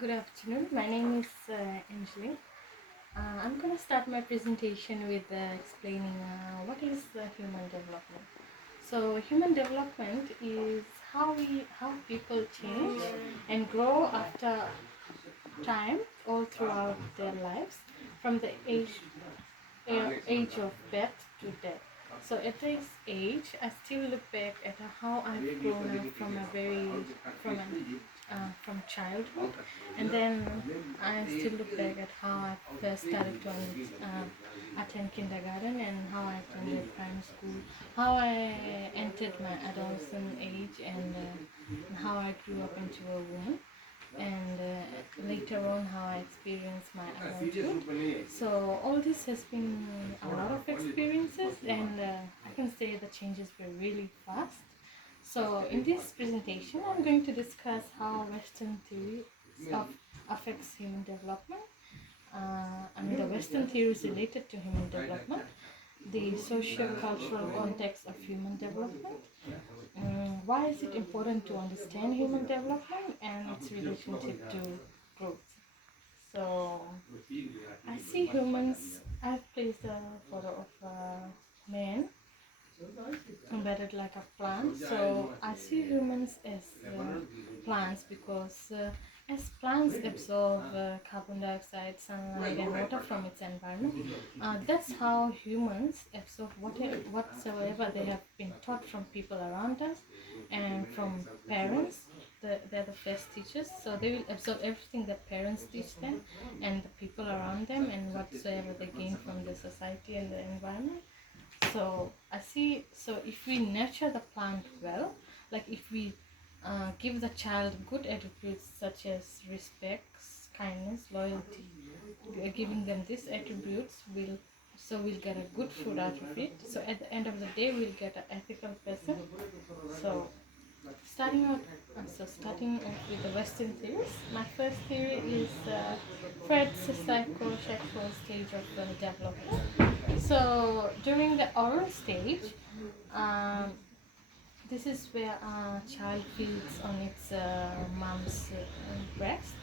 Good afternoon. My name is Anjali. I'm going to start my presentation with explaining what is human development. So, human development is how people change and grow after time all throughout their lives, from the age of birth to death. So at this age, I still look back at how I've grown up from childhood, and then I still look back at how I first started to attend kindergarten and how I attended primary school, how I entered my adolescent age, and how I grew up into a woman, and later on how I experienced my adulthood. So all this has been a lot of experiences, and I can say the changes were really fast. So in this presentation, I'm going to discuss how Western theory of affects human development. The Western theories related to human development, the socio-cultural context of human development, why is it important to understand human development and its relationship to growth. So I see humans. I've placed a photo of a man embedded like a plant. So I see humans as plants because as plants absorb carbon dioxide, sunlight, and water from its environment, that's how humans absorb whatsoever they have been taught from people around us and from parents. They're the first teachers, so they will absorb everything that parents teach them and the people around them and whatsoever they gain from the society and the environment. So I see. So if we nurture the plant well, like if we give the child good attributes such as respect, kindness, loyalty, we are giving them these attributes, we'll get a good fruit out of it. So at the end of the day, we'll get an ethical person. So starting off with the Western theories, my first theory is Fred's psychosexual stage of the development. So during the oral stage, um, this is where a child feeds on its mom's breast.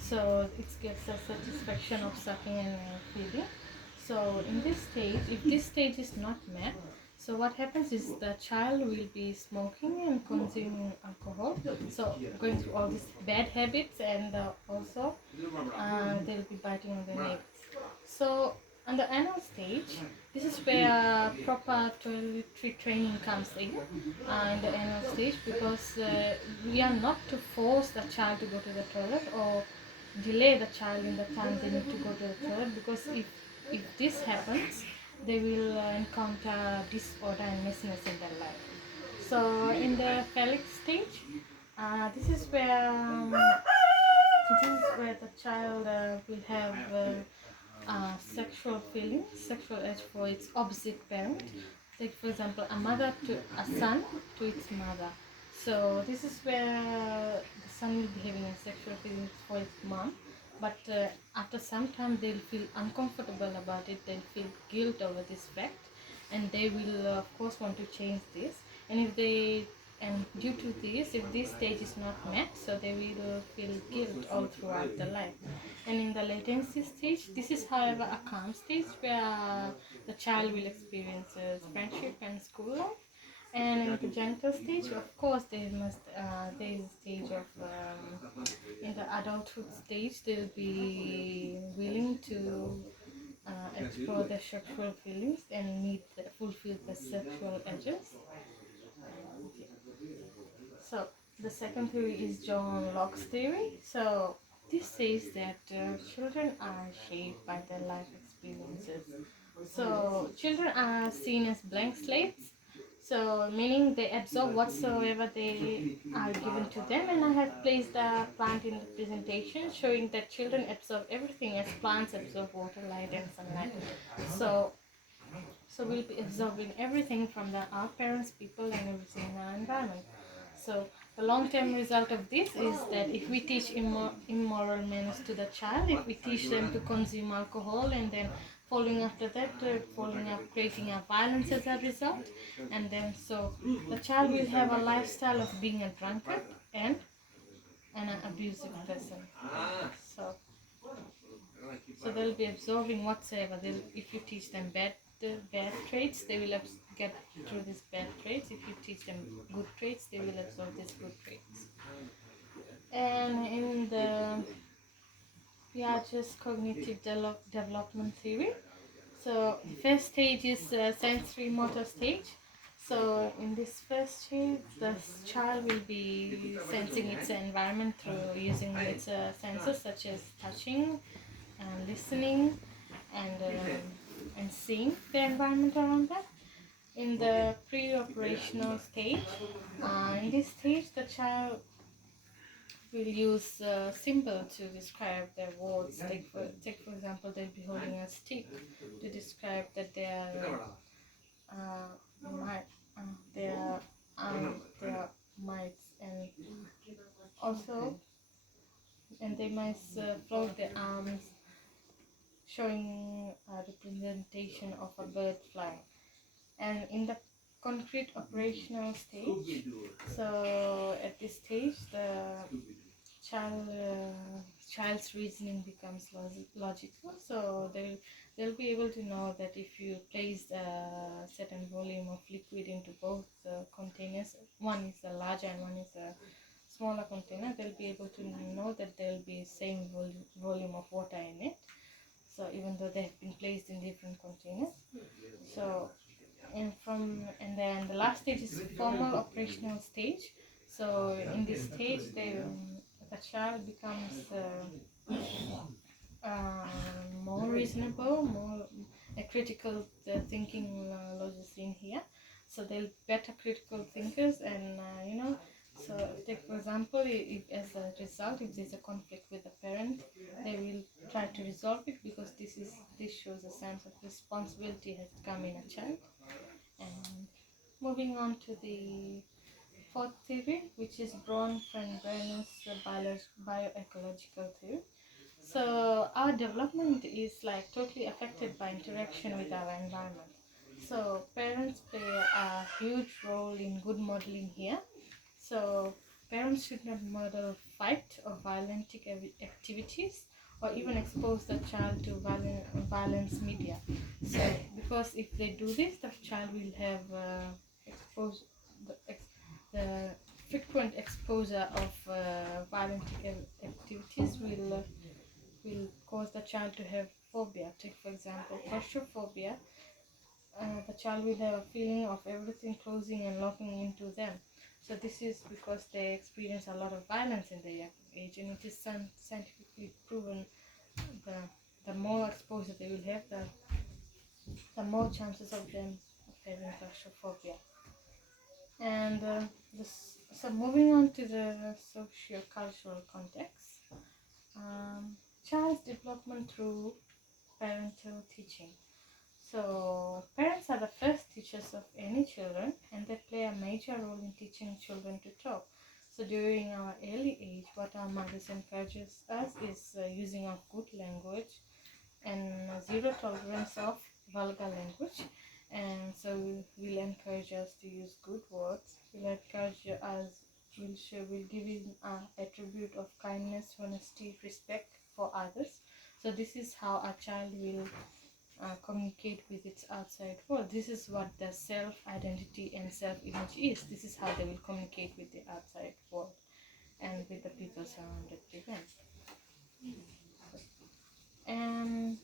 So it gets a satisfaction of sucking and feeding. So in this stage, if this stage is not met, so what happens is the child will be smoking and consuming alcohol. So going through all these bad habits, and also they'll be biting on their nails. So on the anal stage, this is where proper toiletry training comes in the anal stage, because we are not to force the child to go to the toilet or delay the child in the time they need to go to the toilet, because if this happens, they will encounter disorder and messiness in their life. So in the phallic stage, this is where the child will have sexual feelings, sexual urge for its opposite parent. Take for example, a mother to a son to its mother. So this is where the son will be having a sexual feelings for his mom, but after some time they'll feel uncomfortable about it. They'll feel guilt over this fact, and they will of course want to change this. And if they and due to this, if this stage is not met, so they will feel guilt all throughout their life. And in the latency stage, this is however a calm stage where the child will experience friendship and school life. And in the genital stage, of course, there is a stage of in the adulthood stage, they'll be willing to explore their sexual feelings and fulfill the sexual urges. So the second theory is John Locke's theory. So this says that children are shaped by their life experiences. So children are seen as blank slates. So meaning they absorb whatsoever they are given to them, and I have placed a plant in the presentation showing that children absorb everything as plants absorb water, light, and sunlight. So we'll be absorbing everything from our parents, people, and everything in our environment. So the long-term result of this is that if we teach immoral manners to the child, if we teach them to consume alcohol and then following after that, following up, creating a violence as a result, and then so the child will have a lifestyle of being a drunkard and an abusive person. they'll be absorbing whatsoever. If you teach them bad traits, they will get through these bad traits. If you teach them good traits, they will absorb these good traits. And in the just cognitive development theory, so the first stage is sensory motor stage. So in this first stage, the child will be sensing its environment through using its senses such as touching and listening and seeing the environment around them. In the pre-operational stage, in this stage, the child will use symbol to describe their words. Take for example, they'll be holding a stick to describe that they are they are mites, and also they might float their arms, showing a representation of a bird flying. And in the concrete operational stage, so at this stage the child's reasoning becomes logical, so they'll be able to know that if you place a certain volume of liquid into both containers, one is a larger and one is a smaller container, they'll be able to know that there'll be same volume of water in it, so even though they have been placed in different containers. So and then the last stage is formal operational stage. So in this stage, the child becomes more reasonable, more a critical thinking logis in here. So they'll better critical thinkers, and So take for example, if as a result, if there's a conflict with a parent, they will try to resolve it, because this shows a sense of responsibility has come in a child. And moving on to the fourth theory, which is Bronfenbrenner's bioecological theory. So our development is like totally affected by interaction with our environment. So parents play a huge role in good modeling here. So parents should not model fight or violent activities, or even expose the child to violence media. So because if they do this, the child will have exposed the frequent exposure of violent activities will cause the child to have phobia. Take for example claustrophobia. The child will have a feeling of everything closing and locking into them. So this is because they experience a lot of violence in their young age, and it is scientifically proven the more exposure they will have, the more chances of them having claustrophobia. And so moving on to the socio-cultural context, child's development through parental teaching. So parents are the first teachers of any children, and they play a major role in teaching children to talk. So during our early age, what our mothers encourages us is using of good language and zero tolerance of vulgar language. And so we'll encourage us to use good words. We'll encourage us, we'll give you an attribute of kindness, honesty, respect for others. So this is how a child will communicate with its outside world. This is what the self-identity and self-image is. This is how they will communicate with the outside world and with the people surrounded with them. And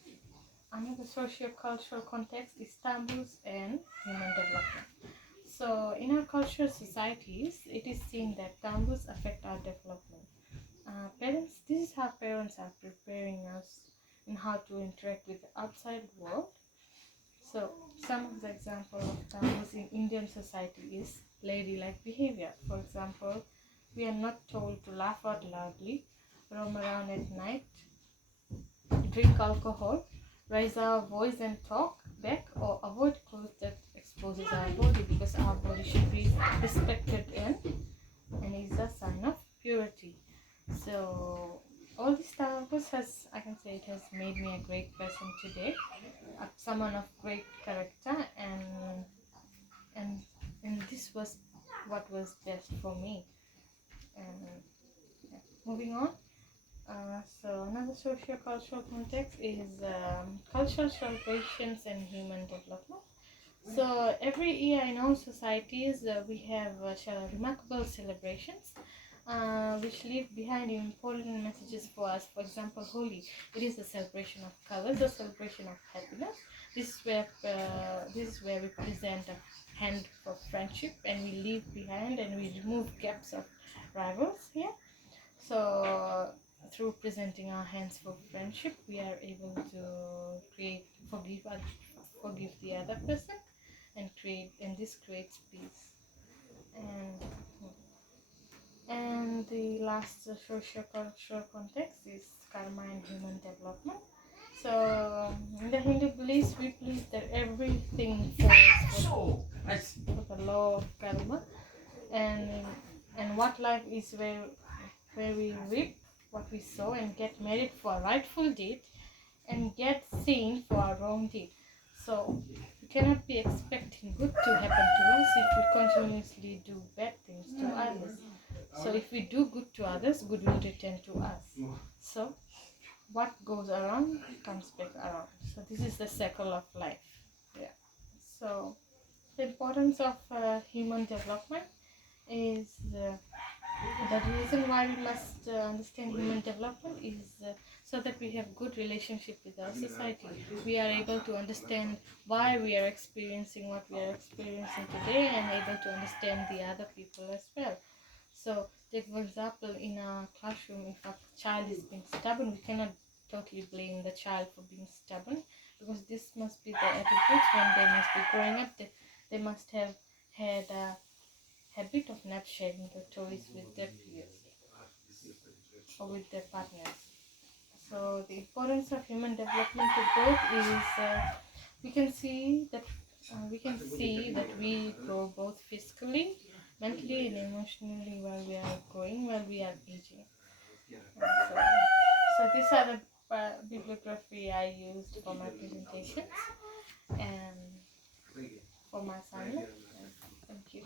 another socio-cultural context is taboos and human development. So in our cultural societies, it is seen that taboos affect our development. This is how parents are preparing us in how to interact with the outside world. So some of the example of taboos in Indian society is ladylike behavior. For example, we are not told to laugh out loudly, roam around at night, drink alcohol, raise our voice and talk back, or avoid clothes that exposes our body, because our body should be respected and is a sign of purity. So all these taboos I can say it has made me a great person today, someone of great character, and this was what was best for me. And moving on, So another socio-cultural context is cultural celebrations and human development. So every year in all societies we have remarkable celebrations which leave behind important messages for us. For example, Holi, it is a celebration of colors, a celebration of happiness. This is where we present a hand for friendship, and we leave behind and we remove gaps of rivals here. So through presenting our hands for friendship, we are able to create forgive the other person and this creates peace. And the last socio-cultural context is karma and human development. So in the Hindu beliefs, we believe that everything falls with the law of karma, and what life is where we reap what we sow and get married for a rightful deed and get seen for a wrong deed. So we cannot be expecting good to happen to us if we continuously do bad things to others. So if we do good to others, good will return to us. So what goes around comes back around. So this is the circle of life. Yeah. So the importance of human development is the reason why we must understand human development is so that we have good relationship with our society. We are able to understand why we are experiencing what we are experiencing today and able to understand the other people as well. So take for example, in a classroom, if a child is being stubborn, we cannot totally blame the child for being stubborn, because this must be the attitudes when they must be growing up. They must have had a habit of not sharing the toys with their peers or with their partners. So the importance of human development to growth is we can see that we grow both physically, mentally, and emotionally while we are growing, while we are aging. So these are the bibliography I used for my presentations and for my assignment. Thank you.